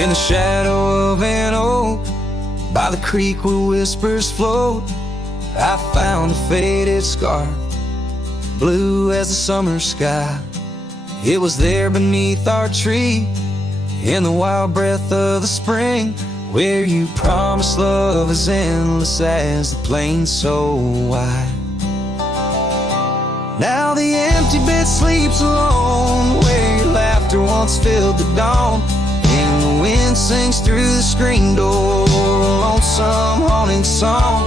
In the shadow of an oak, by the creek where whispers float, I found a faded scarf, blue as the summer sky. It was there beneath our tree, in the wild breath of the spring, where you promised love as endless as the plain so wide. Now the empty bed sleeps alone, where your laughter once filled the dawn, and the wind sings through the screen door a lonesome haunting song.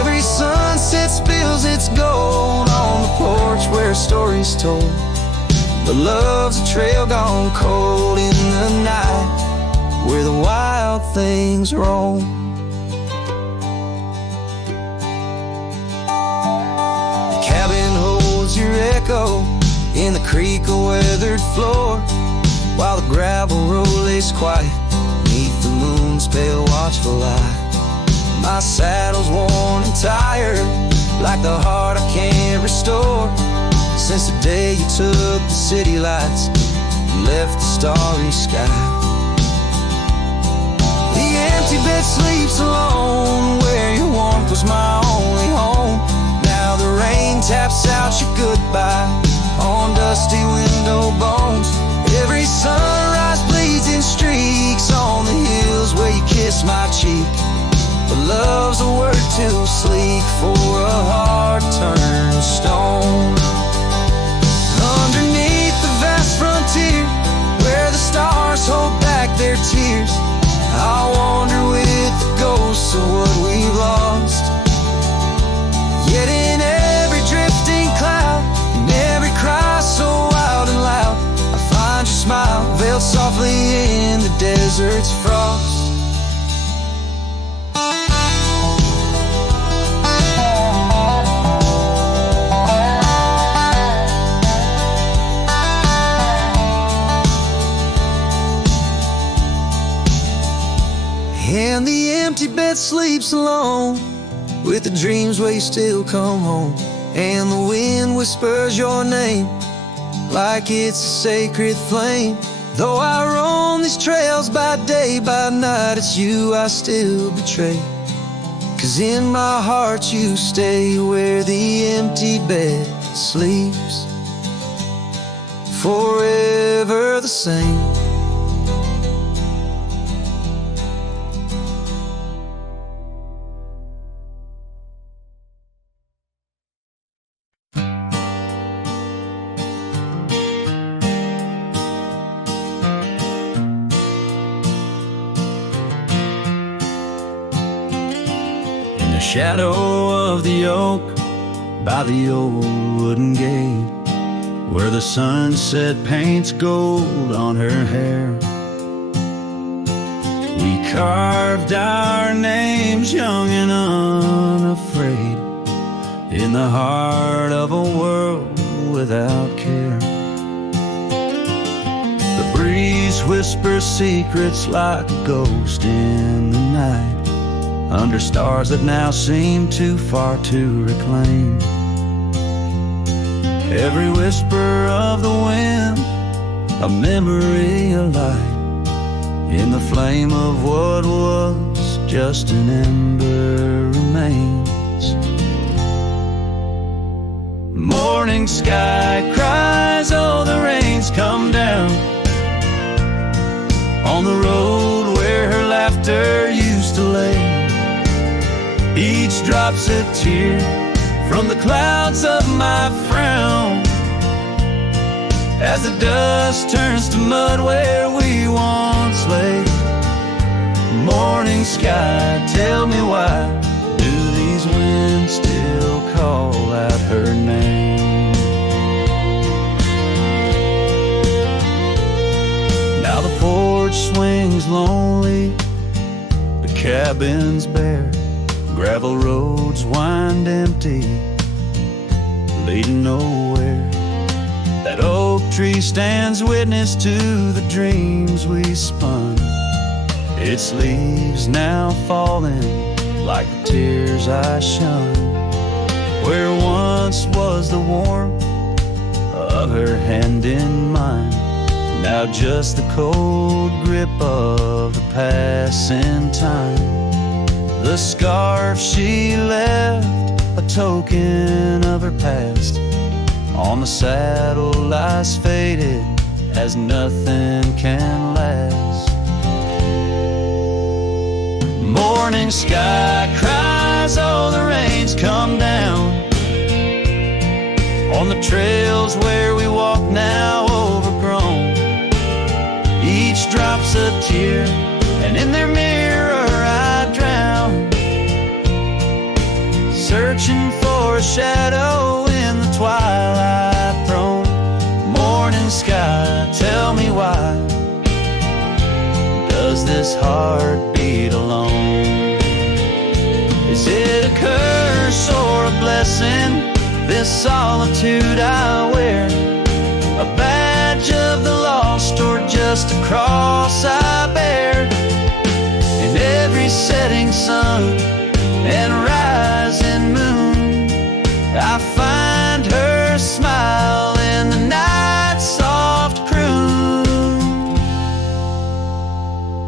Every sunset spills its gold on the porch where a story's told, but love's a trail gone cold in the night where the wild things roam. The cabin holds your echo in the creek a weathered floor, while the gravel road lays quiet beneath the moon's pale watchful light. My saddle's worn and tired, like the heart I can't restore, since the day you took the city lights and left the starry sky. The empty bed sleeps alone, where your warmth was my only home. Now the rain taps out your goodbye on dusty window bones. Every sunrise bleeds in streaks on the hills where you kiss my cheek, but love's a word too sleek for a heart turned stone. Underneath the vast frontier, where the stars hold back their tears, I'll wander with the ghosts of what we've lost. Yet in every drifting cloud, in every cry so wild and loud, I find your smile veiled softly in the desert's frost. And the empty bed sleeps alone, with the dreams where you still come home, and the wind whispers your name like it's a sacred flame. Though I roam these trails by day, by night, it's you I still betray, 'cause in my heart you stay where the empty bed sleeps, forever the same. Shadow of the oak, by the old wooden gate, where the sunset paints gold on her hair, we carved our names young and unafraid, in the heart of a world without care. The breeze whispers secrets like a ghost in the night, under stars that now seem too far to reclaim. Every whisper of the wind, a memory alight, in the flame of what was just an ember remains. Morning sky cries, oh the rain's come down, on the road where her laughter used to lay. Each drop's a tear from the clouds of my frown, as the dust turns to mud where we once lay. Morning sky, tell me why do these winds still call out her name? Now the porch swings lonely, the cabin's bare, gravel roads wind empty, leading nowhere. That oak tree stands witness to the dreams we spun, its leaves now falling like the tears I shun. Where once was the warmth of her hand in mine, Now just the cold grip of the passing time. The scarf she left, a token of her past. On the saddle lies faded as nothing can last. Morning sky cries, oh the rain's come down. On the trails where we walk now overgrown. Each drop's a tear, and in their mirror I drown. Searching for a shadow in the twilight throne. Morning sky, tell me why does this heart beat alone? Is it a curse or a blessing, this solitude I wear? A badge of the lost or just a cross I bear? In every setting sun and rising moon, I find her smile in the night's soft croon.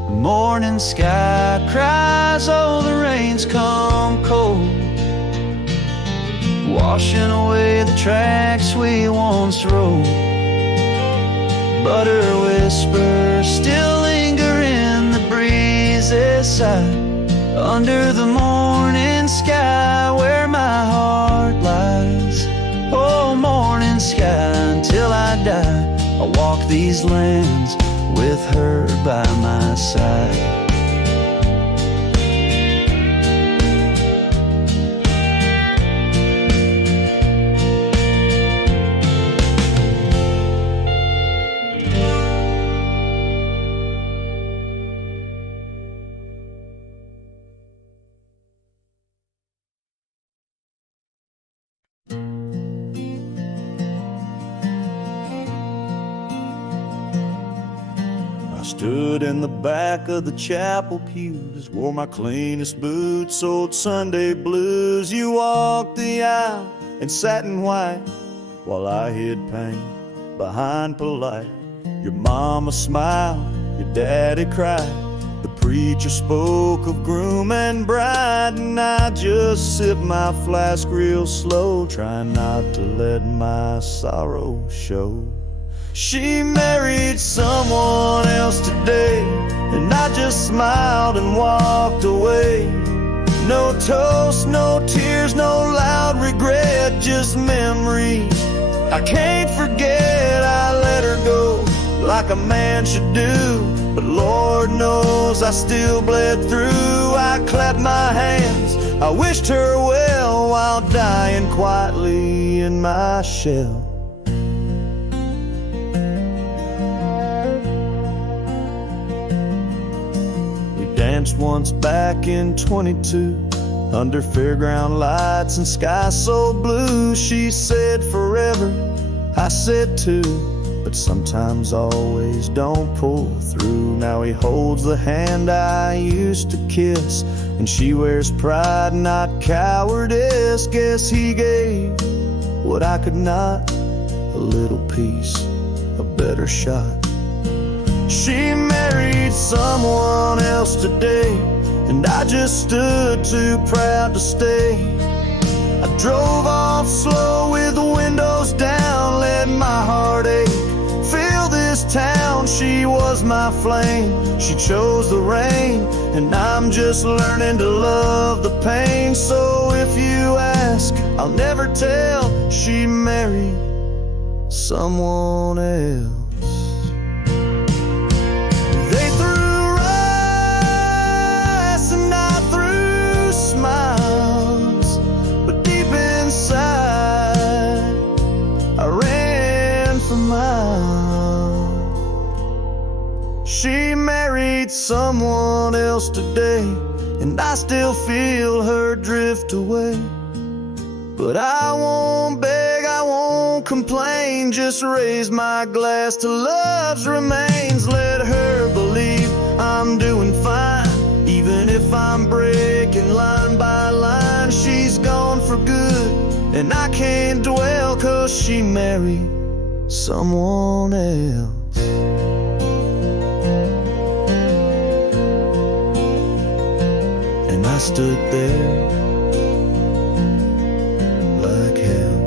The morning sky cries, oh the rain's come cold, washing away the tracks we once rode. But her whispers still linger in the breeze's side. Under the morning sky where my heart lies. Oh, morning sky, until I die, I'll walk these lands with her by my side. Stood in the back of the chapel pews, wore my cleanest boots, old Sunday blues. You walked the aisle in satin white while I hid pain behind polite. Your mama smiled, your daddy cried. The preacher spoke of groom and bride, and I just sipped my flask real slow, trying not to let my sorrow show. She married someone else today, and I just smiled and walked away. No toast, no tears, no loud regret, just memories I can't forget. I let her go like a man should do, but Lord knows I still bled through. I clapped my hands, I wished her well while dying quietly in my shell. Danced once back in 22 under fairground lights and sky so blue. She said forever, I said too, but sometimes always don't pull through. Now he holds the hand I used to kiss, and she wears pride, not cowardice. Guess he gave what I could not, a little piece, a better shot. She married someone else today, and I just stood too proud to stay. I drove off slow with the windows down, let my heart ache fill this town. She was my flame, she chose the rain, and I'm just learning to love the pain. So if you ask, I'll never tell. She married someone else. She married someone else today, and I still feel her drift away. But I won't beg, I won't complain, just raise my glass to love's remains. Let her believe I'm doing fine, even if I'm breaking line by line. She's gone for good, and I can't dwell, 'cause she married someone else. I stood there like hell.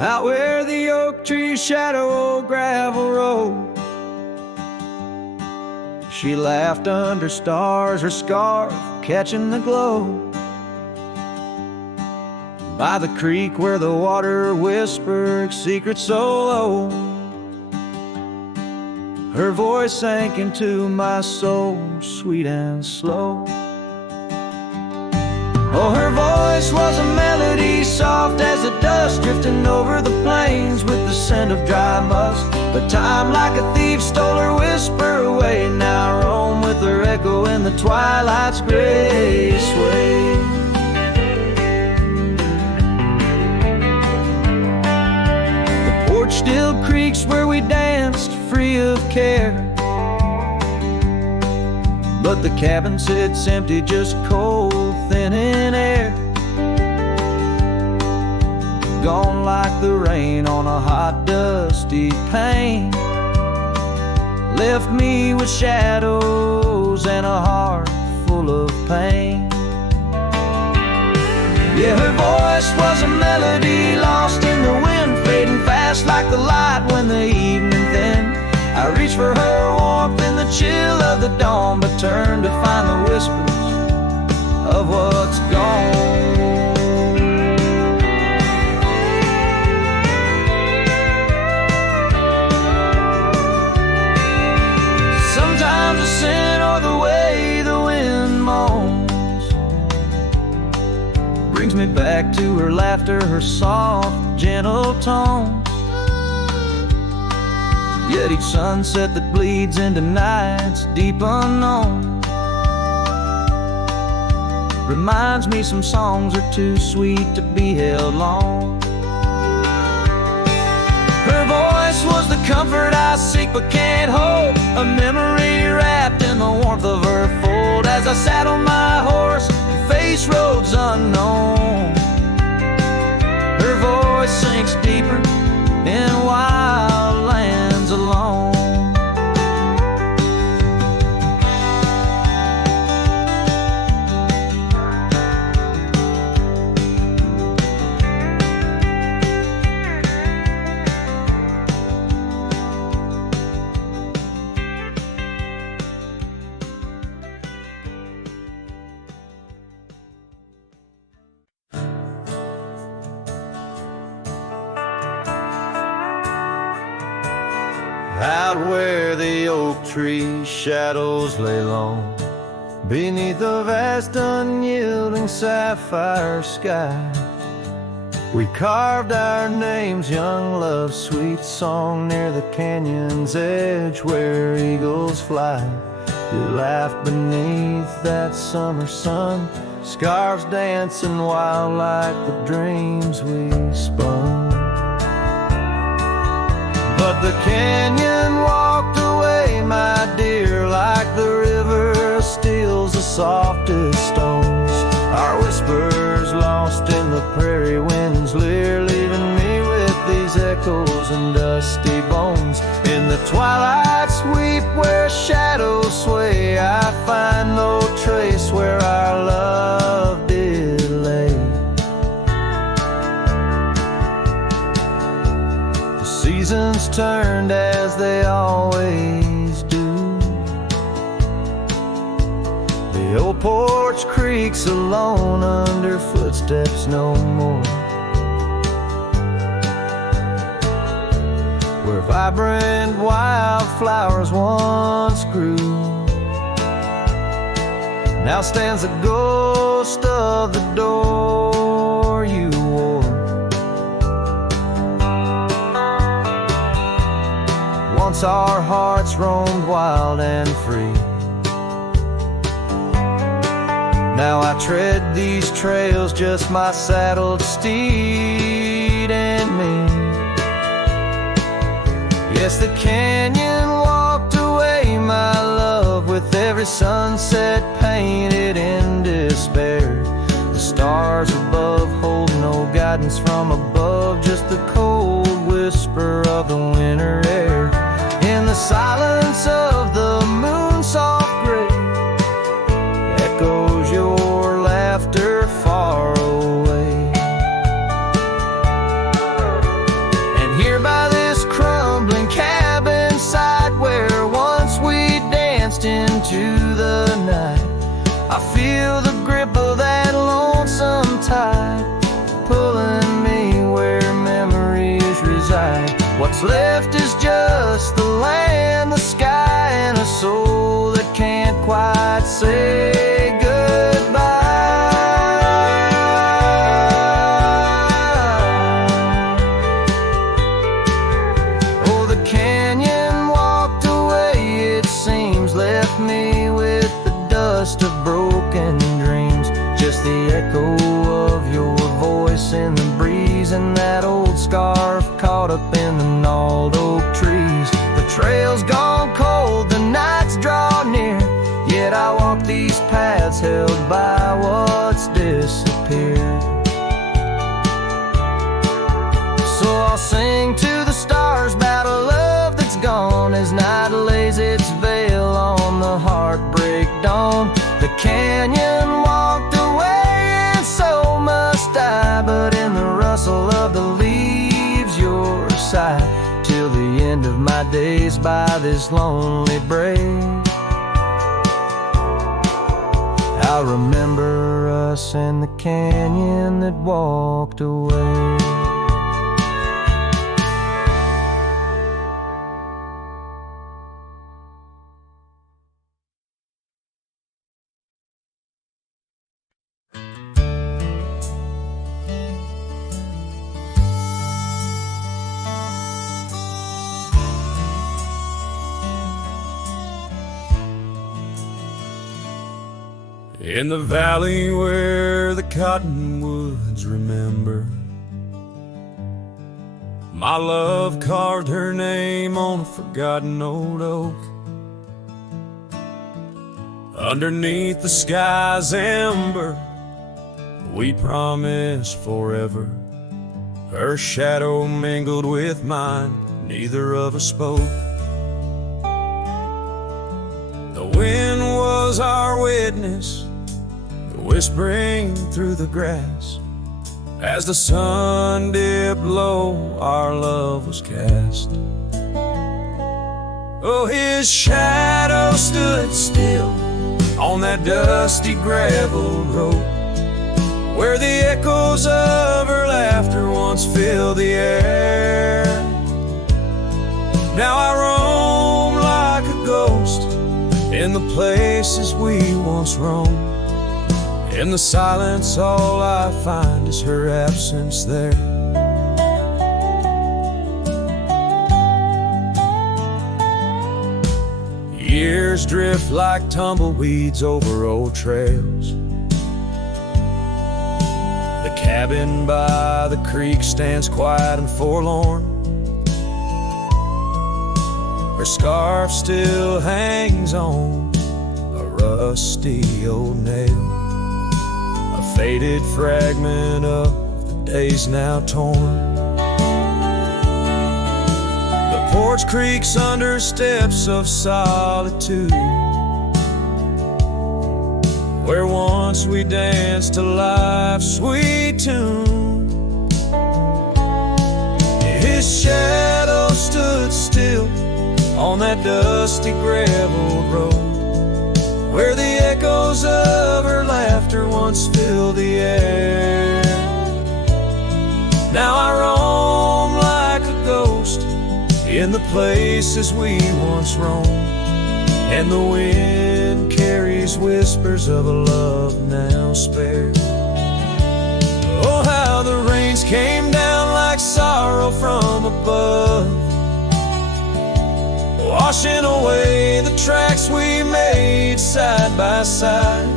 Out where the oak trees shadow old gravel road, she laughed under stars, her scarf catching the glow. By the creek where the water whispered secrets so low, her voice sank into my soul, sweet and slow. Oh, her voice was a melody, soft as the dust drifting over the plains with the scent of dry musk. But time like a thief stole her whisper away. Now I roam with her echo in the twilight's gray sway. The porch still creaks where we danced free of care, but the cabin sits empty, just cold, thin in air. Gone like the rain on a hot, dusty pane. Left me with shadows and a heart full of pain. Yeah, her voice was a melody lost in the wind, fading fast like the light when the evening thinned. I reached for her warmth in the chill of the dawn, but turned to find the whispers of what's gone. Sometimes the scent or the way the wind moans brings me back to her laughter, her soft, gentle tone. Yet each sunset that bleeds into nights deep unknown reminds me some songs are too sweet to be held long. Her voice was the comfort I seek but can't hold, a memory wrapped in the warmth of her fold. As I sat on my horse and faced roads unknown, her voice sinks deeper in wild lands alone. Out where the oak tree shadows lay long, beneath a vast unyielding sapphire sky, we carved our names, young love's sweet song, near the canyon's edge where eagles fly. You laughed beneath that summer sun, scarves dancing wild like the dreams we spun. But the canyon walked away, my dear, like the river steals the softest stones. Our whispers lost in the prairie winds leer, leaving me with these echoes and dusty bones. In the twilight sweep where shadows sway, I find no trace where our love did lay. Seasons turned as they always do. The old porch creaks alone under footsteps no more, where vibrant wildflowers once grew. Now stands the ghost of the door you wore. Once our hearts roamed wild and free. Now I tread these trails, just my saddled steed and me. Yes, the canyon walked away, every sunset painted in despair. The stars above hold no guidance from above, just the cold whisper of the winter air. In the silence of the moon's soft gray, echoes your laughter far away. And here by this crumbling cabin site where once we danced into the night, I feel the grip of that lonesome tide pulling me where memories reside. What's left is just the land, the sky, and a soul that can't quite say goodbye. Oh, the canyon walked away, it seems, left me with the dust of broken dreams. Just the echo of your voice in the breeze, and that old scarf caught up in the gnarled oak trees. The trail's gone cold, the nights draw near, yet I walk these paths held by what's disappeared. So I'll sing to the stars about a love that's gone as night lays its veil on the heartbreak dawn. The canyon walked away and so must I, but in the rustle of the leaves your side, till the end of my days by this lonely brave. I remember us and the canyon that walked away. In the valley where the cottonwoods remember, my love carved her name on a forgotten old oak. Underneath the sky's ember, we promised forever. Her shadow mingled with mine, neither of us spoke. The wind was our witness, whispering through the grass. As the sun dipped low, our love was cast. Oh, his shadow stood still on that dusty gravel road, where the echoes of her laughter once filled the air. Now I roam like a ghost in the places we once roamed. In the silence, all I find is her absence there. Years drift like tumbleweeds over old trails. The cabin by the creek stands quiet and forlorn. Her scarf still hangs on a rusty old nail, a faded fragment of the days now torn. The porch creaks under steps of solitude, where once we danced to life's sweet tune. His shadow stood still on that dusty gravel road, where the echoes of her laughter once filled the air. Now I roam like a ghost in the places we once roamed, and the wind carries whispers of a love now spared. Oh, how the rains came down like sorrow from above, washing away the tracks we made side by side.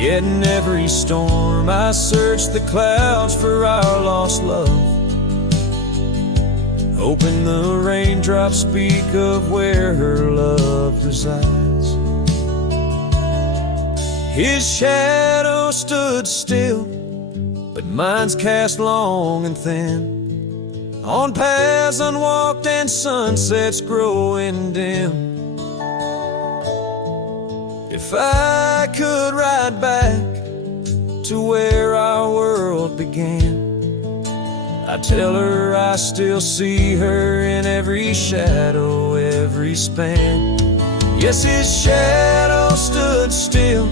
Yet in every storm I search the clouds for our lost love, hoping the raindrops speak of where her love resides. His shadow stood still, but mine's cast long and thin, on paths unwalked and sunsets growing dim. If I could ride back to where our world began, I'd tell her I still see her in every shadow, every span. Yes, his shadow stood still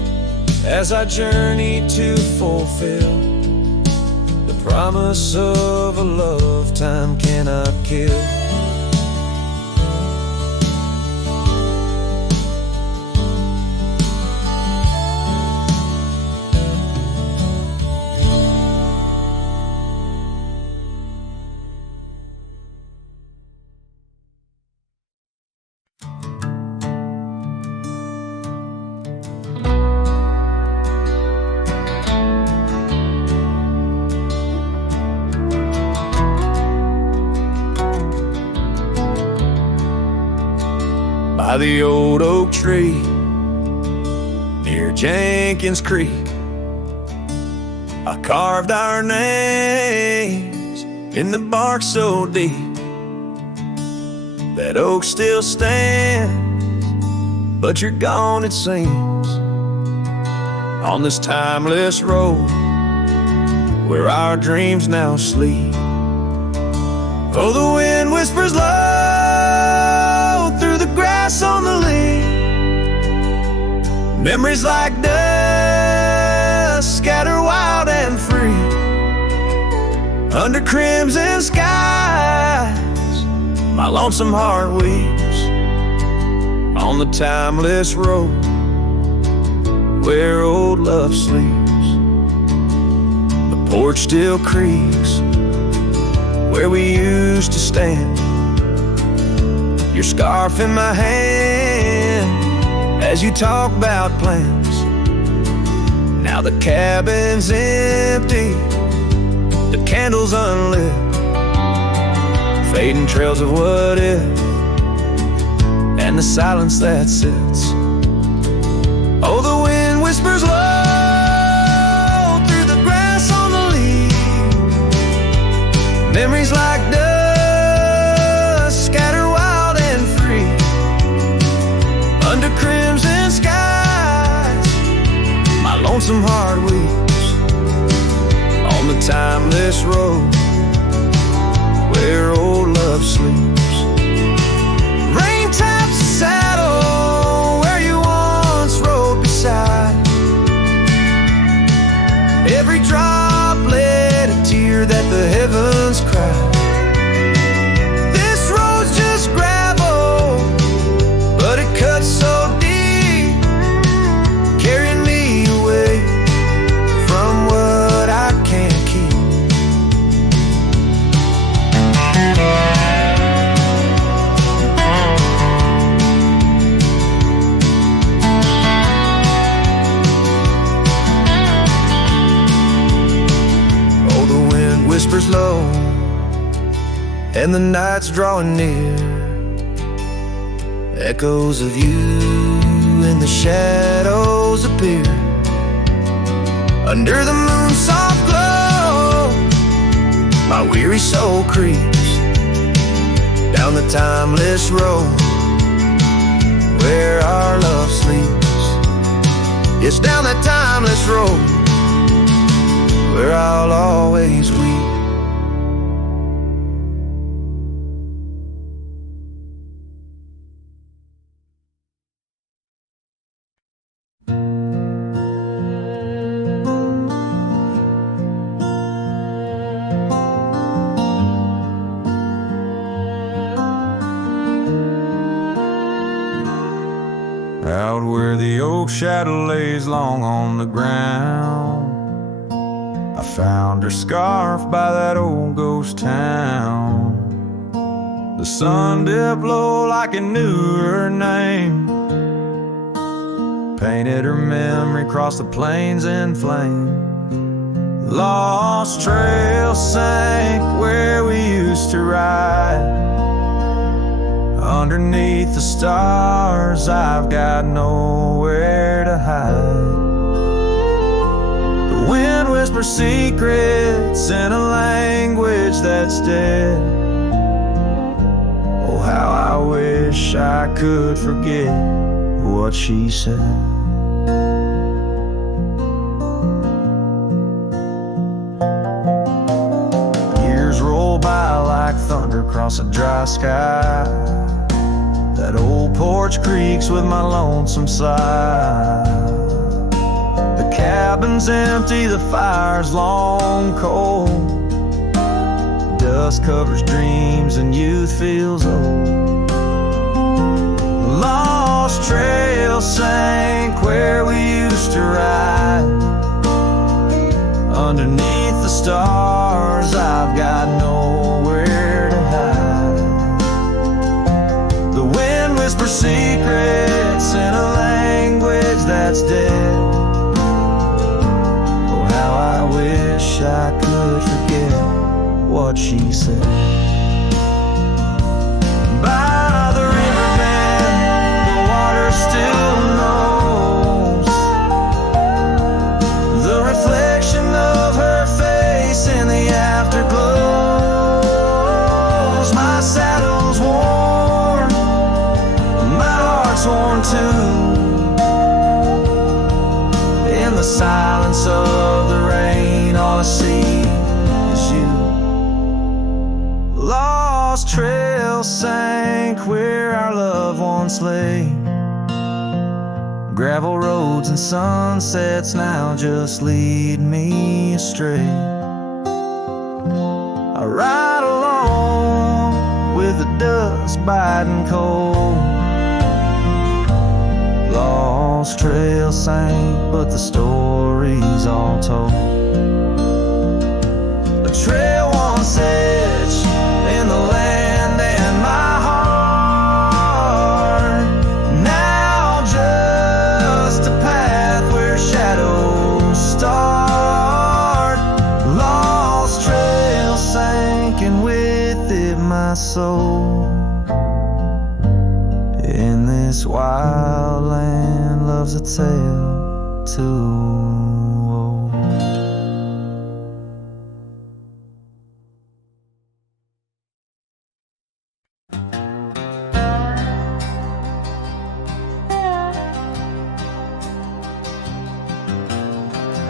as I journeyed to fulfill the promise of a love time cannot kill. By the old oak tree near Jenkins Creek, I carved our names in the bark so deep. That oak still stands, but you're gone it seems, on this timeless road where our dreams now sleep. Oh, the wind whispers low through the grass on the lea. Memories like dust scatter wild and free under crimson skies. My lonesome heart weeps on the timeless road where old love sleeps. The porch still creaks where we used to stand, your scarf in my hand as you talk about plans. Now the cabin's empty, the candles unlit, fading trails of what if, and the silence that sits. Oh, the wind whispers low through the grass on the lea. Memories like dust scatter wild and free under crimson skies. My lonesome heart weeps on the timeless road where old love sleeps. Rain taps the saddle where you once rode beside. Every droplet a tear that the heavens cry. This road's just gravel, but it cuts so deep, carrying me away from what I can't keep. Oh, the wind whispers low and the night's drawing near. Echoes of you in the shadows appear under the moon's soft glow. My weary soul creeps down the timeless road where our love sleeps. It's down that timeless road where I'll always weep. Out where the oak shadow lays long on the ground, I found her scarf by that old ghost town. The sun dipped low like it knew her name, painted her memory across the plains in flame. Lost trails sank where we used to ride. Underneath the stars, I've got nowhere to hide. whisper secrets in a language that's dead. Oh, how I wish I could forget what she said. Years roll by like thunder across a dry sky. That old porch creaks with my lonesome sigh. The cabin's empty, the fire's long cold. Dust covers dreams and youth feels old. The lost trail sank where we used to ride. Underneath the stars, I've got nowhere to hide. The wind whispers secrets in a language that's dead. Oh, how I wish I could forget what she said. By the riverbed, the water still knows the reflection of her face in the afterglows. My saddle's worn, my heart's worn too. In the silence of the rain, all I see is you. Lost trail sank where our loved ones lay. Gravel roads and sunsets now just lead me astray. I ride along with the dust biting cold. Lost trail sank, but the story's all told. A trail once etched in the land and my heart. Now just a path where shadows start. Lost trail sank and with it my soul. In this wild land love's a tale too.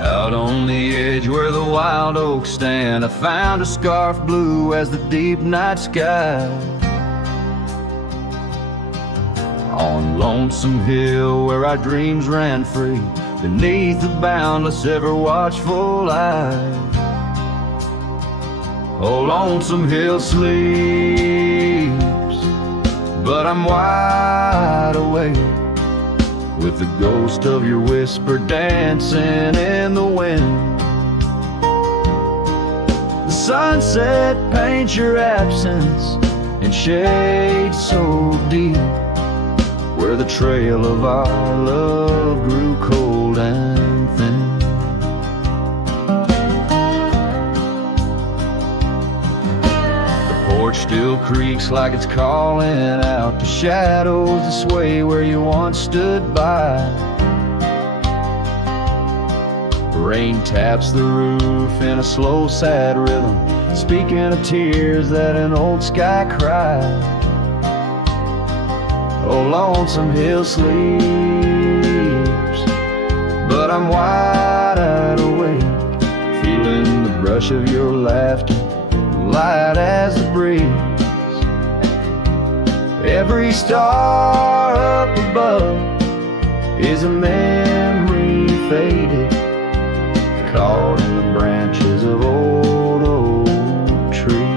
Out on the edge where the wild oaks stand, I found a scarf blue as the deep night sky. On Lonesome Hill where our dreams ran free, beneath the boundless ever watchful eye. Oh, Lonesome Hill sleeps, but I'm wide awake, with the ghost of your whisper dancing in the wind. The sunset paints your absence in shades so deep, where the trail of our love grew cold and thin. The porch still creaks like it's calling out to shadows that sway where you once stood by. Rain taps the roof in a slow, sad rhythm, speaking of tears that an old sky cried. Oh, Lonesome Hill sleeps, but I'm wide awake, feeling the brush of your laughter, light as the breeze. Every star up above is a memory faded, caught in the branches of old oak trees.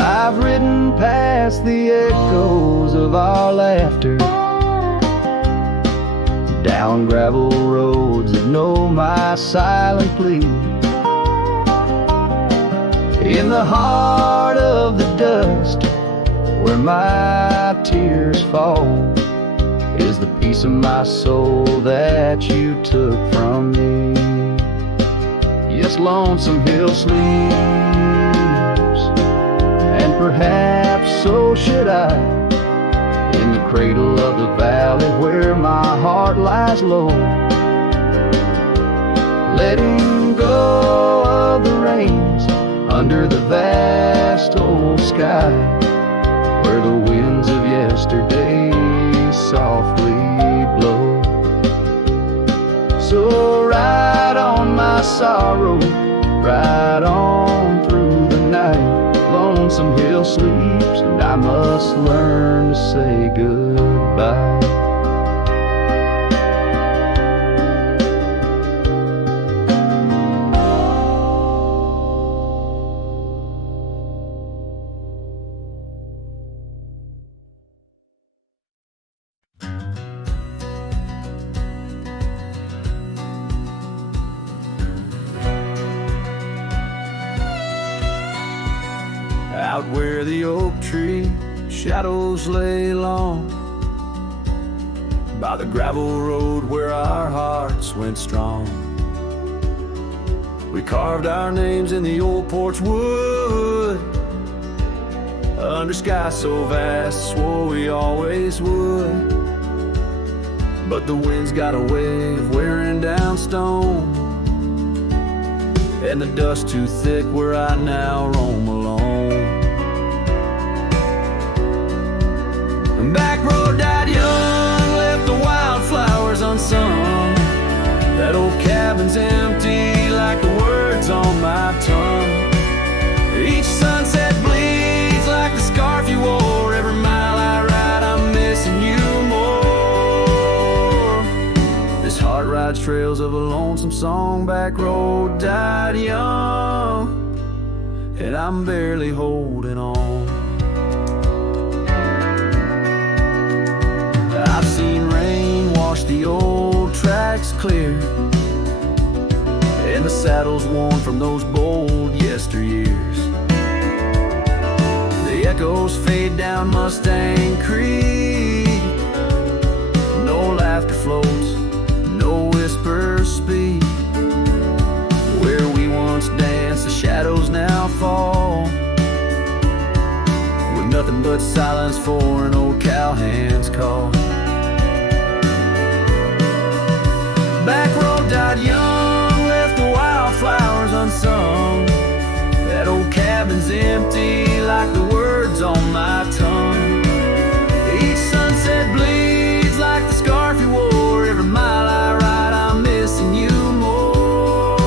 I've ridden past the echoes of our laughter, down gravel roads that know my silent plea. In the heart of the dust, where my tears fall, is the piece of my soul that you took from me. Yes, Lonesome Hill sleeps, and perhaps so should I, in the cradle of the valley where my heart lies low, letting go of the reins under the vast old sky, where the winds of yesterday softly blow. So ride on my sorrow, ride on through the night. Lonesome Hill sleeps, and I must learn to say goodbye. Out where the oak tree shadows lay long, by the gravel road where our hearts went strong, we carved our names in the old porch wood, under sky so vast, swore we always would. But the winds got a way of wearing down stone, and the dust too thick where I now roam alone. The back road died young, left the wildflowers unsung. That old cabin's empty like the words on my tongue. Each sunset bleeds like the scarf you wore. Every mile I ride, I'm missing you more. This heart rides trails of a lonesome song. Back road died young, and I'm barely holding on. I've seen rain wash the old tracks clear, and the saddles worn from those bold yesteryears. The echoes fade down Mustang Creek. No laughter floats, no whispers speak. Where we once danced, the shadows now fall, with nothing but silence for an old cowhand's call. Back road died young, left the wildflowers unsung. That old cabin's empty like the words on my tongue. Each sunset bleeds like the scarf you wore. Every mile I ride, I'm missing you more.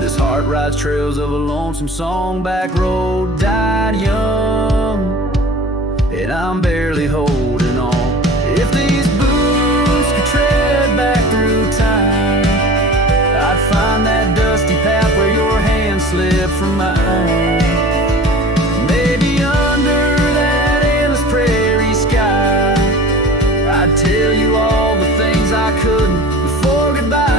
This heart rides trails of a lonesome song. Back road died young, and I'm barely holding on. If these boots could tread back through time, I'd find that dusty path where your hand slipped from mine. Maybe under that endless prairie sky, I'd tell you all the things I couldn't before goodbye.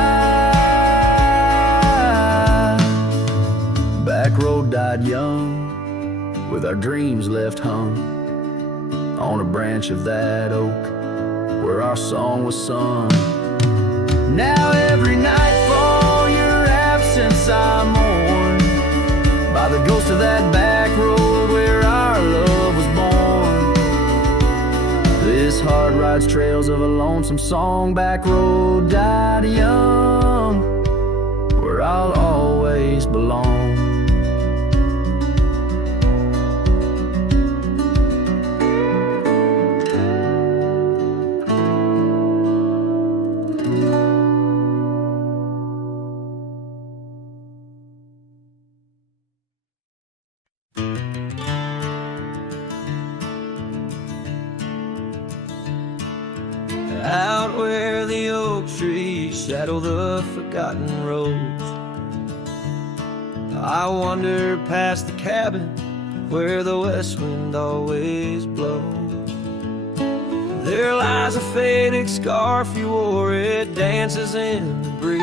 Back road died young, with our dreams left hung on a branch of that oak where our song was sung. Now every nightfall your absence I mourn, by the ghost of that back road where our love was born. This heart rides trails of a lonesome song. Back road died young, where I'll always belong. Out where the oak trees shadow the forgotten roads, I wander past the cabin where the west wind always blows. There lies a faded scarf you wore, it dances in the breeze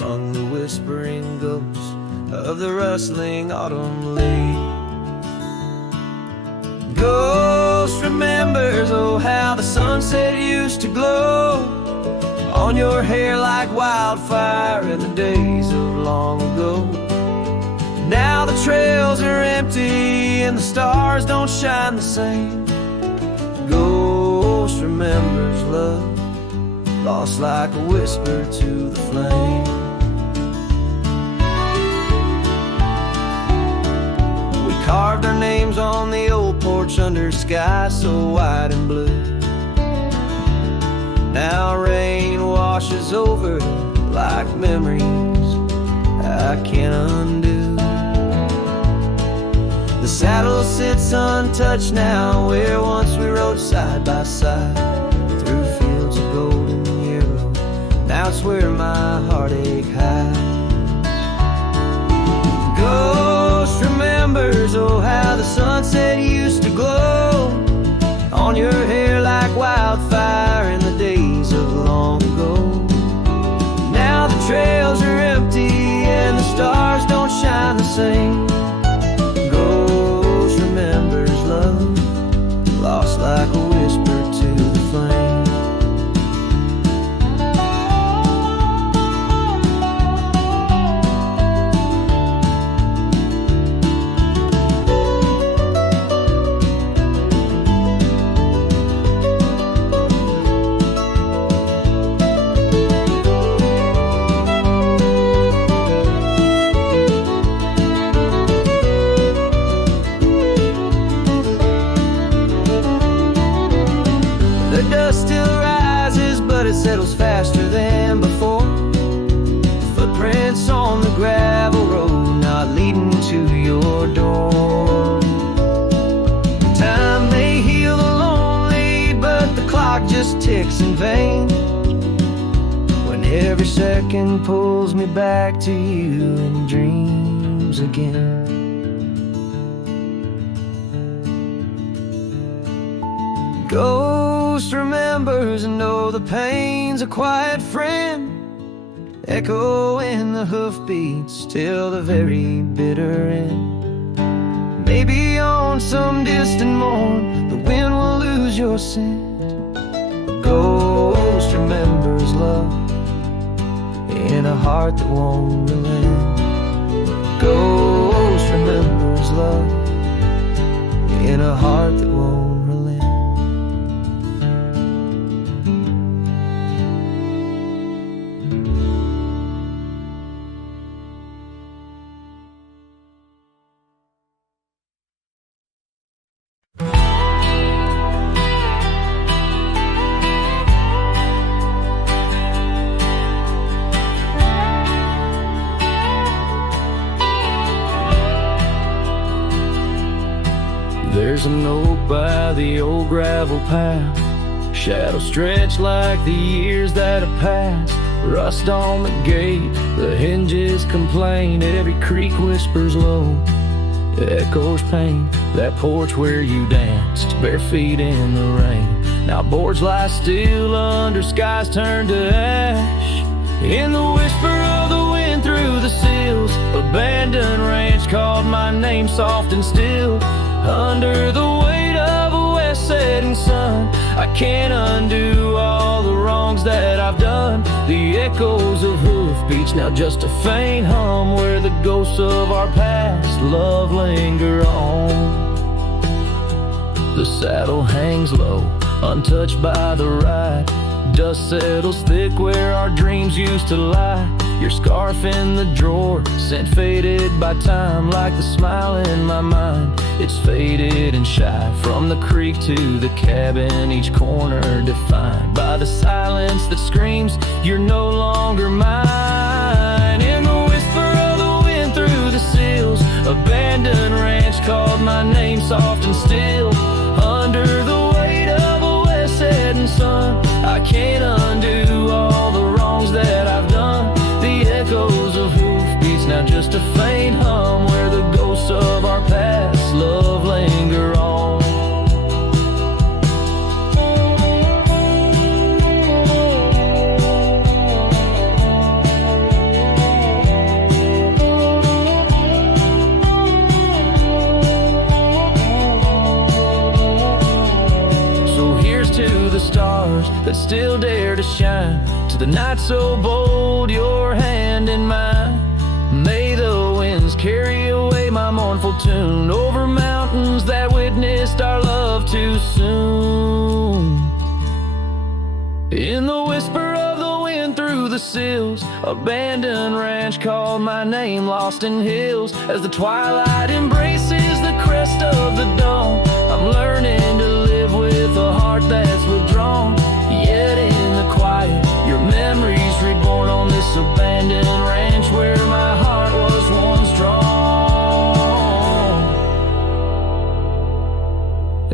among the whispering ghosts of the rustling autumn leaves. Ghost remembers, oh, how the sunset used to glow on your hair like wildfire in the days of long ago. Now the trails are empty and the stars don't shine the same. Ghost remembers love, lost like a whisper to the flame. We carved our names on the old porch under sky so white and blue. Now rain washes over like memories I can't undo. The saddle sits untouched now where once we rode side by side through fields of golden yarrow. Now it's where my heartache hides. Ghost remembers, oh, how the sunset used to glow on your hair like wildfire in the days of long ago. Now the trails are empty and the stars don't shine the same. Ghost remembers love, lost like a whisper to the flame. Settles faster than before. Footprints on the gravel road, not leading to your door. Time may heal the lonely, but the clock just ticks in vain. When every second pulls me back to you in dreams again. Ghost remembers and know the pain's a quiet friend, echo in the hoofbeats till the very bitter end. Maybe on some distant morn the wind will lose your scent. A ghost remembers love in a heart that won't relent. Ghost remembers love in a heart that won't relent. There's a note by the old gravel path, shadows stretch like the years that have passed. Rust on the gate, the hinges complain, every creak whispers low, echoes pain. That porch where you danced, bare feet in the rain. Now boards lie still under skies turned to ash. In the whisper of the wind through the sills, abandoned ranch called my name soft and still. Under the weight of a west setting sun, I can't undo all the wrongs that I've done. The echoes of hoofbeats, now just a faint hum, where the ghosts of our past love linger on. The saddle hangs low, untouched by the ride. Dust settles thick where our dreams used to lie. Your scarf in the drawer, scent faded by time, like the smile in my mind. It's faded and shy, from the creek to the cabin, each corner defined by the silence that screams, you're no longer mine. In the whisper of the wind through the sills, abandoned ranch called my name soft and still. Under the weight of a west setting sun, I can't undo all the wrongs that I've done. The echoes of hoofbeats, now just a faint hum, where the ghosts of our past love linger on. still dare to shine. To the night so bold, your hand in mine. May the winds carry away my mournful tune over mountains that witnessed our love too soon. In the whisper of the wind through the sills, abandoned ranch called my name, lost in hills. As the twilight embraces the crest of the dawn, I'm learning to live with a heart that's withdrawn. Yet in the quiet, your memories reborn on this abandoned ranch where my heart was once drawn.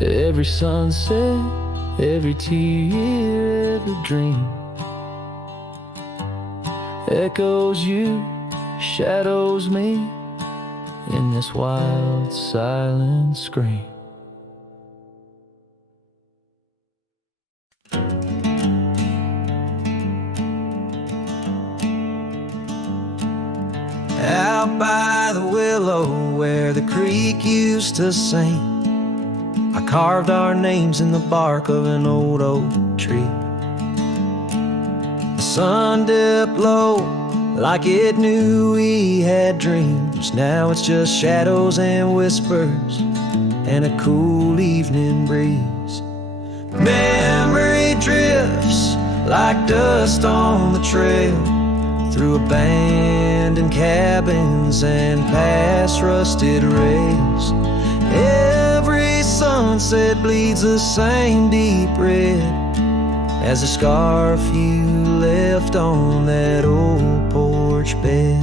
Every sunset, every tear, every dream echoes you, shadows me in this wild, silent scream. Out by the willow where the creek used to sing, I carved our names in the bark of an old oak tree. The sun dipped low like it knew we had dreams. Now it's just shadows and whispers and a cool evening breeze. Memory drifts like dust on the trail, through abandoned cabins and past rusted rails. Every sunset bleeds the same deep red as a scarf you left on that old porch bed.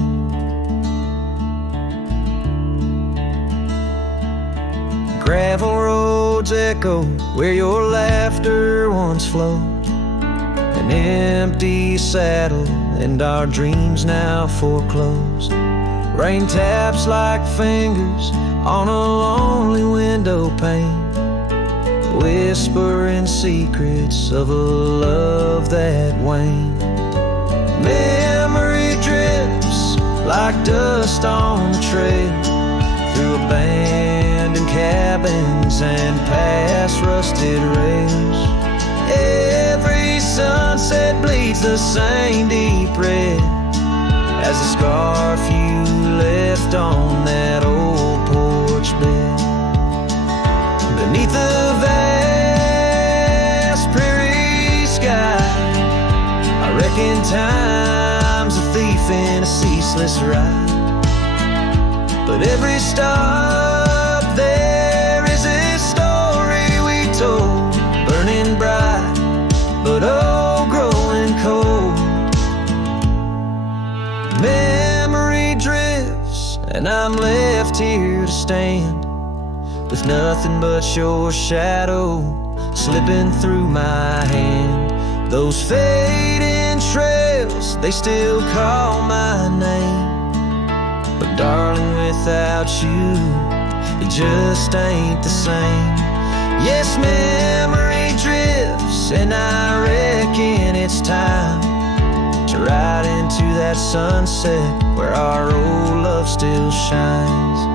Gravel roads echo where your laughter once flowed, an empty saddle and our dreams now foreclosed. Rain taps like fingers on a lonely window pane, whispering secrets of a love that waned. Memory drifts like dust on the trail, through abandoned cabins and past rusted rails. Every sunset bleeds the same deep red as the scarf you left on that old porch bed. Beneath the vast prairie sky, I reckon time's a thief in a ceaseless ride. But every stop there is a story we told, burning bright, but oh, growing cold. Memory drifts, and I'm left here to stand with nothing but your shadow slipping through my hand. Those fading trails, they still call my name, but darling, without you, it just ain't the same. Yes, memory drifts, and I reckon it's time to ride into that sunset where our old love still shines.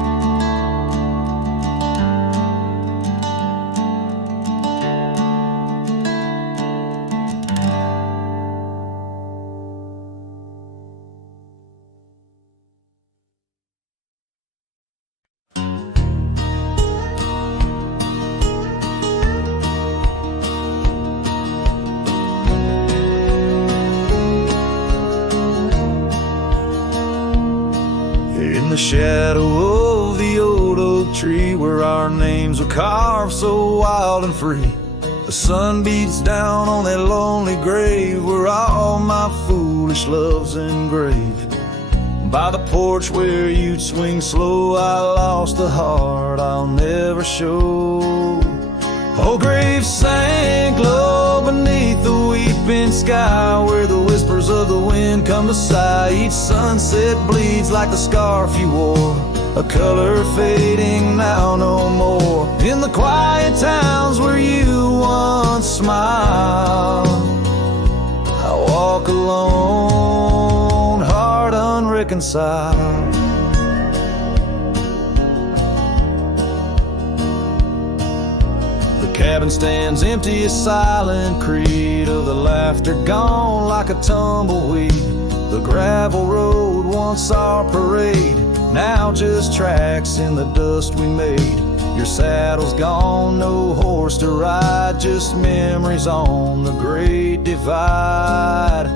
In the shadow of the old oak tree where our names were carved so wild and free, the sun beats down on that lonely grave where all my foolish love's engraved. By the porch where you'd swing slow, I lost the heart I'll never show. Oh, grave sank low beneath the weeping sky where the whispers of the wind come to sigh. Each sunset bleeds like the scarf you wore, a color fading now no more. In the quiet towns where you once smiled, I walk alone, heart unreconciled. The Cabin stands empty, a silent creed of the laughter gone like a tumbleweed. The gravel road, once our parade, now just tracks in the dust we made. Your saddle's gone, no horse to ride, just memories on the great divide.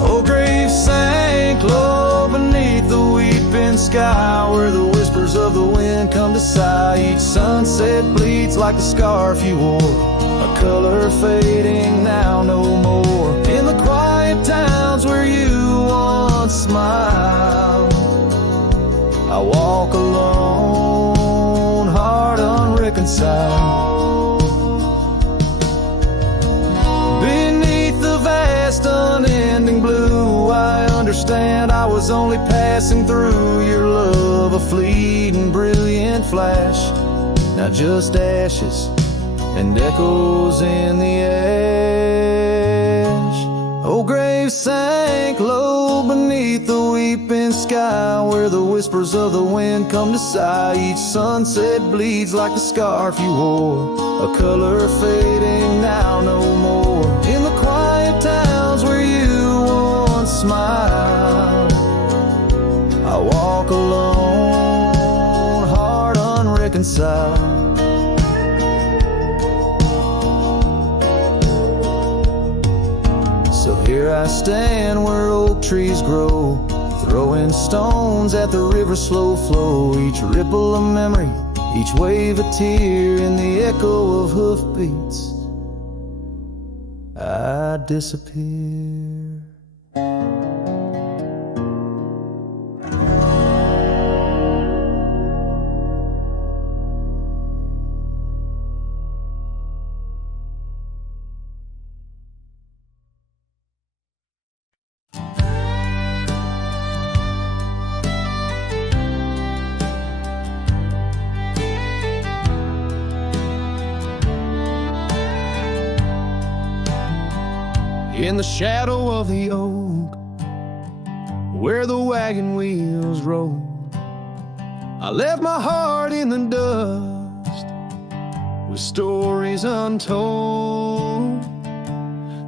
Old graves sank low beneath the weeping sky, where the whispers of the wind come to sigh. Each sunset bleeds like the scarf you wore, a color fading now no more. In the quiet towns where you once smiled, I walk alone, heart unreconciled. Beneath the vast unending blue, I understand I was only passing through. Your love, a fleeting brilliant flash, now just ashes and echoes in the ash. Oh, grave sank low beneath the weeping sky, where the whispers of the wind come to sigh. Each sunset bleeds like the scarf you wore, a color fading now no more. In the quiet towns where you once smiled, I walk alone, heart unreconciled. So here I stand where oak trees grow, throwing stones at the river's slow flow. Each ripple a memory, each wave a tear, in the echo of hoofbeats I disappear. In the shadow of the oak, where the wagon wheels roll, I left my heart in the dust with stories untold.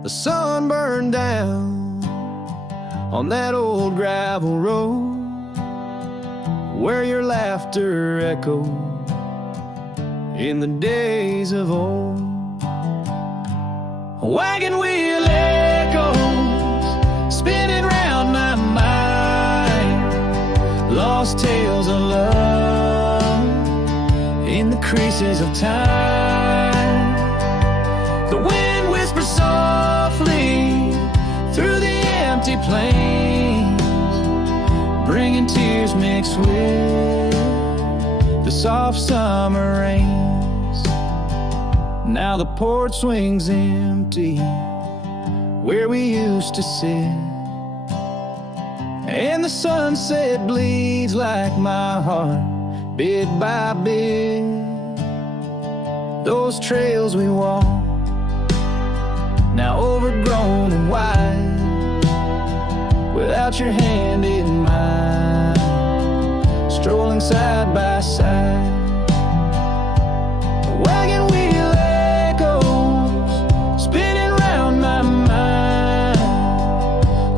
The sun burned down on that old gravel road, where your laughter echoed in the days of old. A wagon wheel echoes spinning round my mind, lost tales of love in the creases of time. The wind whispers softly through the empty plains, bringing tears mixed with the soft summer rains. Now the porch swings empty where we used to sit, and the sunset bleeds like my heart, bit by bit. Those trails we walk, now overgrown and wide, without your hand in mine, strolling side by side. A wagon wheel echoes spinning round my mind,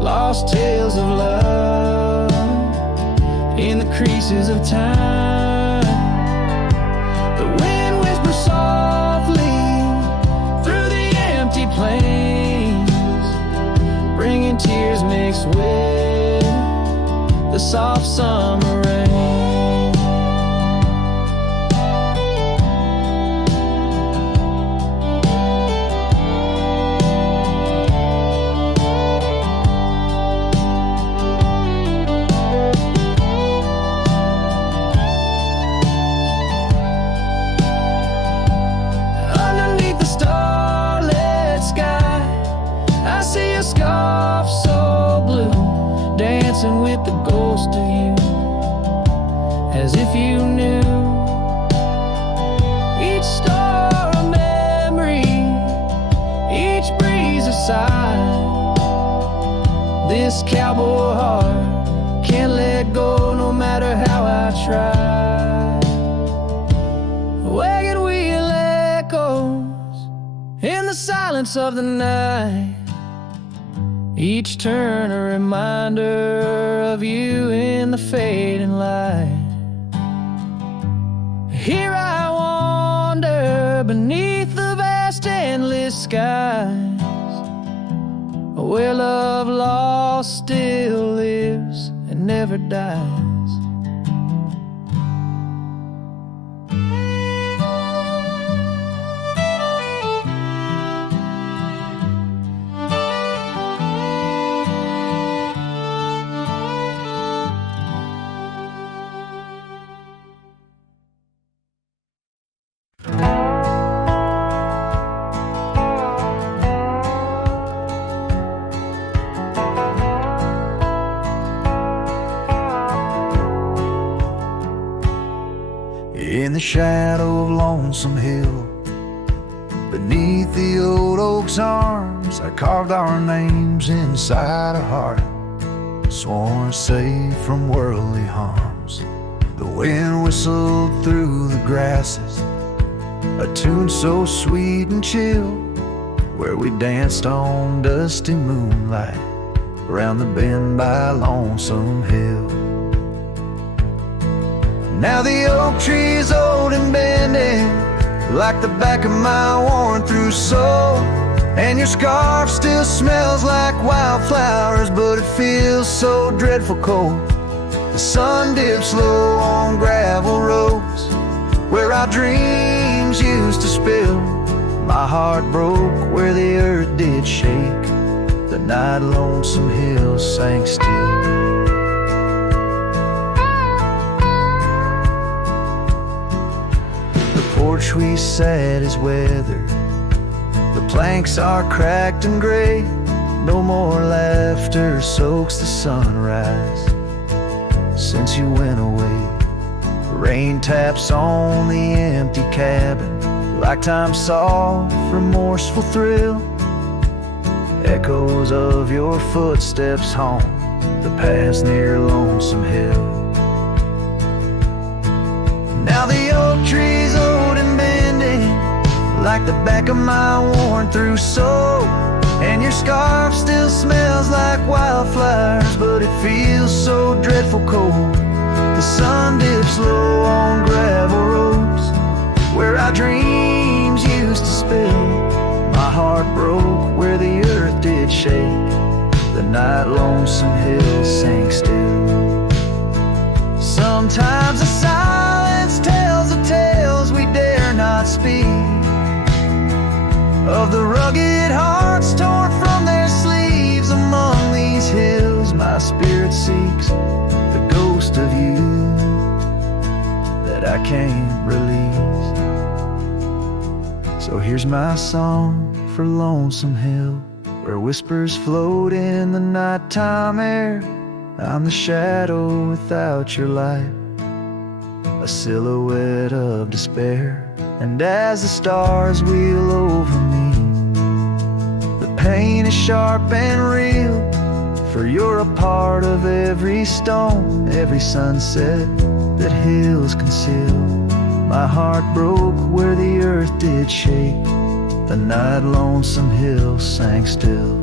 lost tales of love in the creases of time. The wind whispers softly through the empty plains, bringing tears mixed with the soft summer rain. Underneath the starlit sky, I see a scarf so blue, dancing with the ghost of you, as if you knew. Each star a memory, each breeze a sigh. This cowboy heart can't let go, no matter how I try. A wagon wheel echoes silence of the night, each turn a reminder of you in the fading light. Here I wander beneath the vast endless skies, where love lost still lives and never dies. In the shadow of Lonesome Hill, beneath the old oak's arms, I carved our names inside a heart, sworn safe from worldly harms. The wind whistled through the grasses, a tune so sweet and chill, where we danced on dusty moonlight around the bend by Lonesome Hill. Now the oak tree's old and bending, like the back of my worn-through soul, and your scarf still smells like wildflowers, but it feels so dreadful cold. The sun dips low on gravel roads where our dreams used to spill. My heart broke where the earth did shake, the night Lonesome Hill sank still. Porch we sat is weathered, the planks are cracked and gray, no more laughter soaks the sunrise since you went away. Rain taps on the empty cabin like time's soft, remorseful thrill, echoes of your footsteps haunt the paths near Lonesome Hill. Now the oak tree's old and bending, like the back of my worn-through soul, and your scarf still smells like wildflowers, but it feels so dreadful cold. The sun dips low on gravel roads where our dreams used to spill. My heart broke where the earth did shake, the night Lonesome Hill sank still. Sometimes the silence tells the tales we dare not speak, of the rugged hearts torn from their sleeves. Among these hills my spirit seeks the ghost of you that I can't release. So here's my song for Lonesome Hill, where whispers float in the nighttime air. I'm the shadow without your light, a silhouette of despair. And as the stars wheel over me, the pain is sharp and real, for you're a part of every stone, every sunset that hills conceal. My heart broke where the earth did shake, the night Lonesome Hill sank still.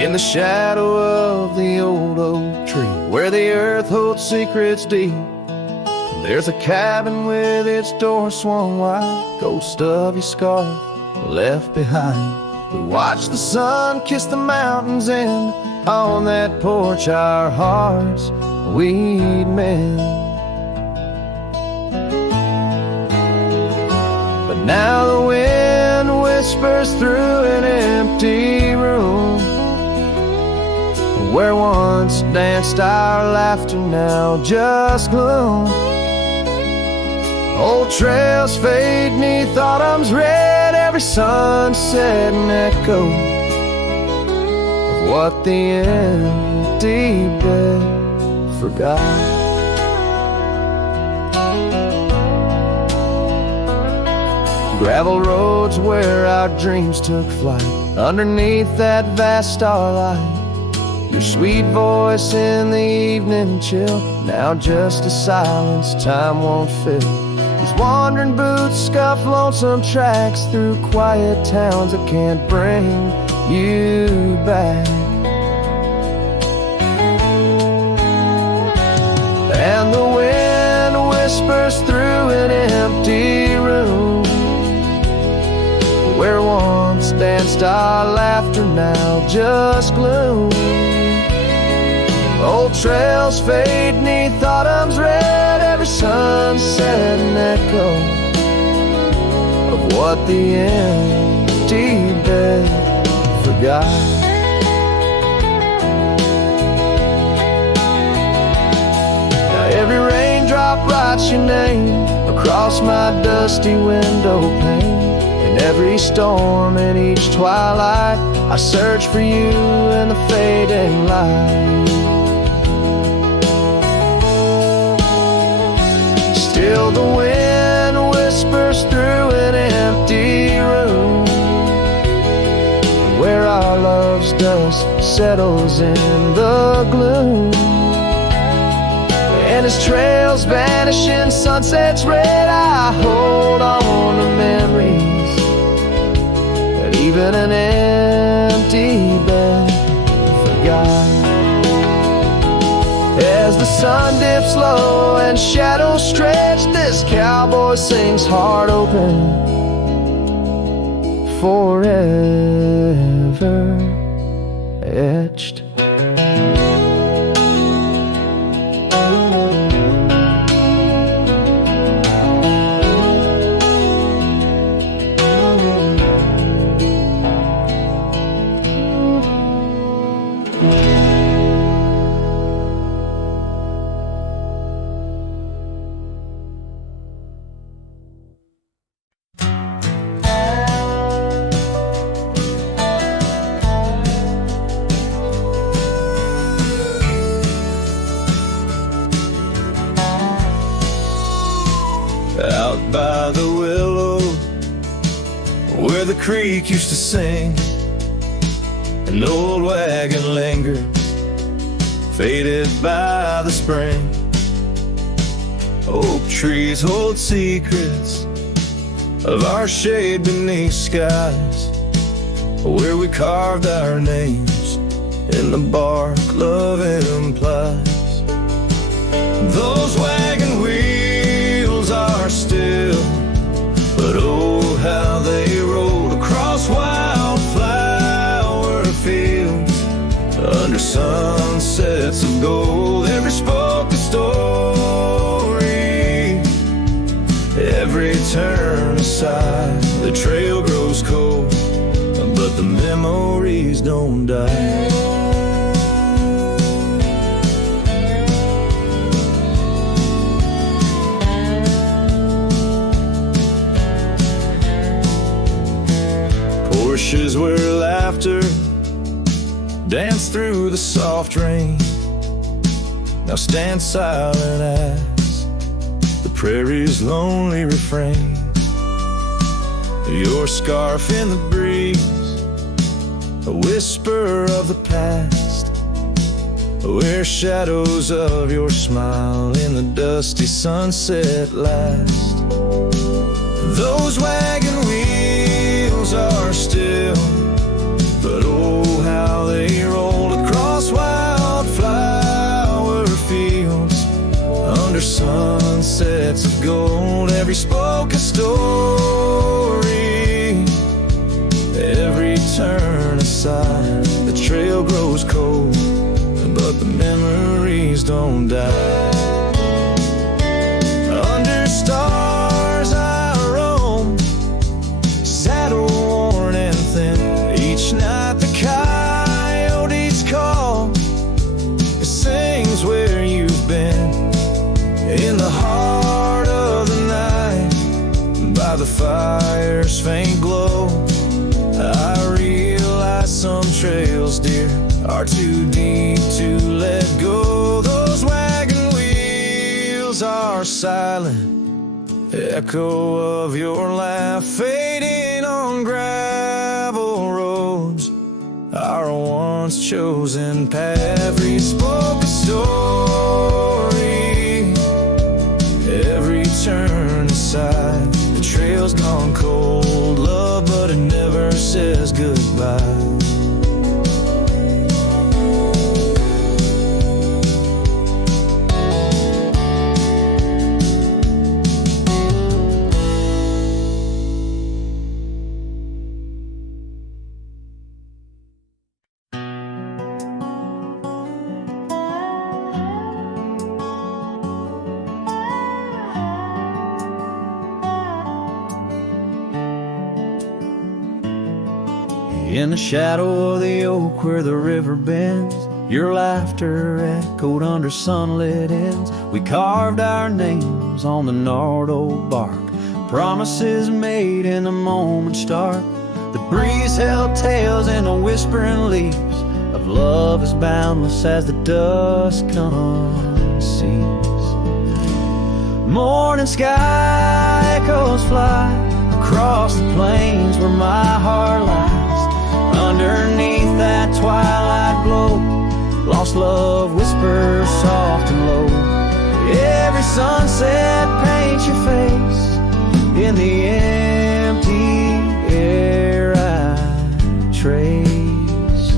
In the shadow of the old oak tree, where the earth holds secrets deep, there's a cabin with its door swung wide, ghost of your scarf left behind. We watch the sun kiss the mountains, and on that porch our hearts we'd mend. But now the wind whispers through an empty room, where once danced our laughter, now just gloom. Old trails fade 'neath autumn's red, every sunset an echo of what the empty bed forgot. Gravel roads where our dreams took flight, underneath that vast starlight. Your sweet voice in the evening chill, now just a silence time won't fill. These wandering boots scuff lonesome tracks through quiet towns that can't bring you back. And the wind whispers through an empty room, where once danced our laughter, now just gloom. Old trails fade 'neath autumn's red, every sunset an echo of what the empty bed forgot. Now every raindrop writes your name across my dusty window pane. In every storm and each twilight, I search for you in the fading light. Still the wind whispers through an empty room, where our love's dust settles in the gloom. And as trails vanish in sunset's red, I hold on to memories that even an empty bed forgot. As the sun dips low and shadows stretch, this cowboy sings heart open, forever etched. Out by the willow, where the creek used to sing, an old wagon lingered, faded by the spring. Oak trees hold secrets of our shade beneath skies, where we carved our names in the bark love implies. Those wagon wheels are still, but oh how they rolled across wildflower fields, under sunsets of gold. Every spoke a story, every turn aside, the trail grows cold, but the memories don't die. Porches where laughter danced through the soft rain, now stand silent as the prairie's lonely refrain. Your scarf in the breeze, a whisper of the past, where shadows of your smile in the dusty sunset last. Those wagon wheels are still, but oh how they rolled across wildflower fields, under sunsets of gold. Every spoke a story, every turn aside, the trail grows cold, but the memories don't die. Under stars I roam, saddle worn and thin. Each night the coyotes call, fire's faint glow, I realize some trails, dear, are too deep to let go. Those wagon wheels are silent, echo of your laugh fading on gravel roads. Our once chosen path bespoke a story. Every turn aside, the trail's gone cold, love, but it never says goodbye. In the shadow of the oak where the river bends, your laughter echoed under sunlit ends. We carved our names on the gnarled old bark, promises made in the moment's dark. The breeze held tales in the whispering leaves of love as boundless as the dusk unsees. Morning sky echoes fly across the plains where my heart lies. Underneath that twilight glow, lost love whispers soft and low. Every sunset paints your face in the empty air I trace.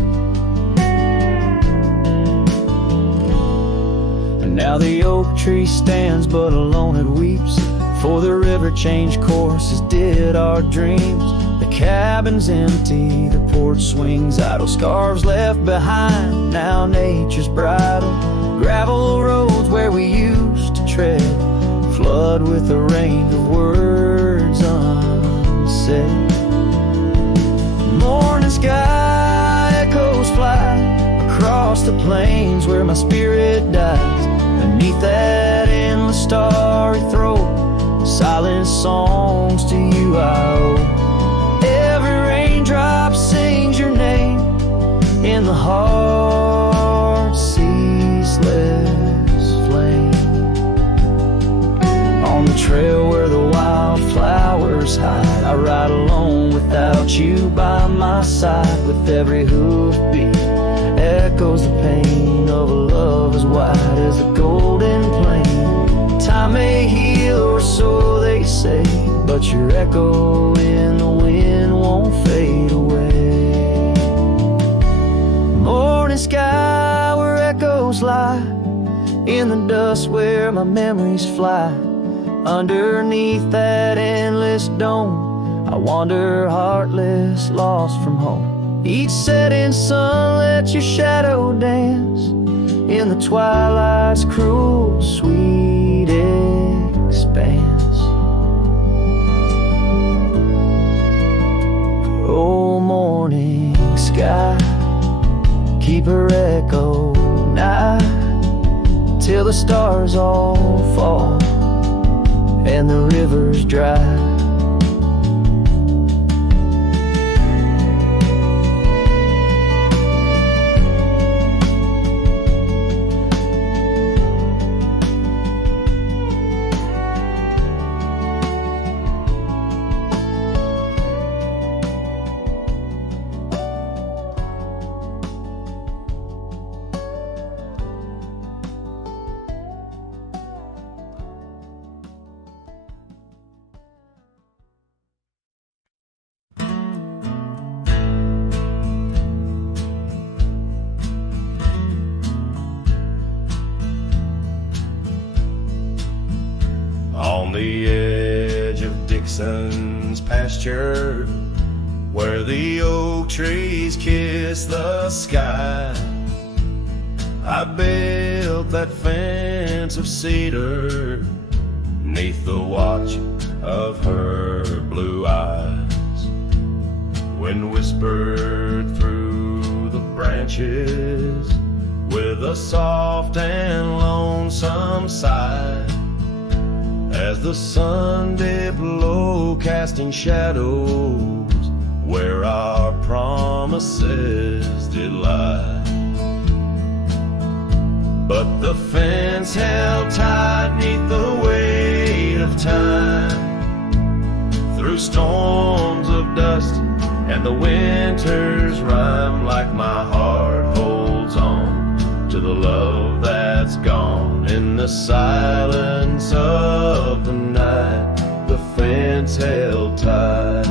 And now the oak tree stands but alone it weeps, for the river changed courses did our dreams. The cabin's empty, the porch swings idle, scarves left behind, now nature's bridle. Gravel roads where we used to tread, flood with the rain of words unsaid. Morning sky echoes fly across the plains where my spirit dies. Beneath that endless starry throat, silent songs to you I owe. Raindrop sings your name in the heart's ceaseless flame. On the trail where the wildflowers hide, I ride alone without you by my side. With every hoofbeat echoes the pain of a love as wide as the golden plain. Time may heal or so they say, but your echo in the wind won't fade away. Morning sky where echoes lie, in the dust where my memories fly. Underneath that endless dome, I wander heartless, lost from home. Each setting sun lets your shadow dance in the twilight's cruel, sweet expanse. Oh, morning sky, keep her echo nigh till the stars all fall and the river's dry. On the edge of Dixon's pasture, where the oak trees kiss the sky, I built that fence of cedar 'neath the watch of her blue eyes. Wind whispered through the branches with a soft and lonesome sigh, as the sun dipped low casting shadows where our promises did lie. But the fence held tight neath the weight of time, through storms of dust and the winter's rhyme. Like my heart holds on to the love that's gone. In the silence of the night, the fence held tight.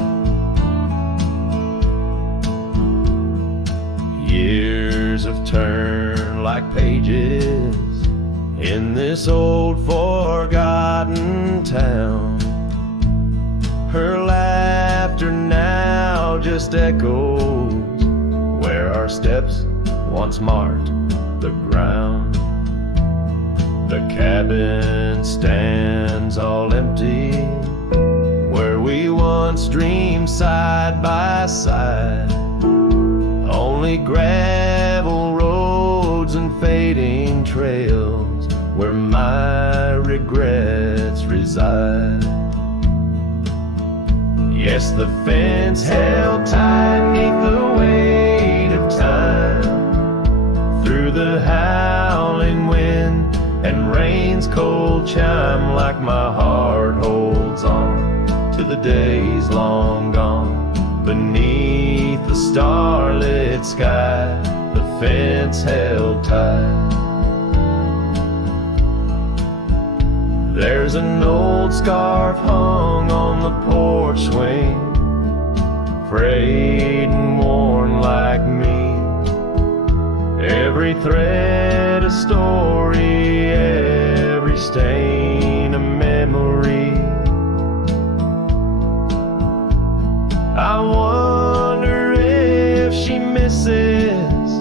Years have turned like pages in this old forgotten town. Her laughter now just echoes where our steps once marked the ground. The cabin stands all empty where we once dreamed side by side. Only gravel roads and fading trails where my regrets reside. Yes, the fence held tight neath the weight of time, through the howling wind and rain's cold chime. Like my heart holds on to the days long gone. Beneath the starlit sky, the fence held tight. There's an old scarf hung on the porch swing, frayed and worn like me. Every thread a story, every stain a memory. I wonder if she misses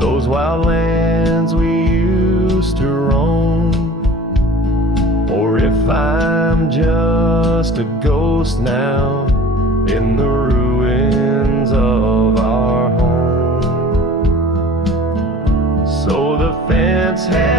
those wild lands we used to roam, or if I'm just a ghost now in the ruins of our home. So the fence has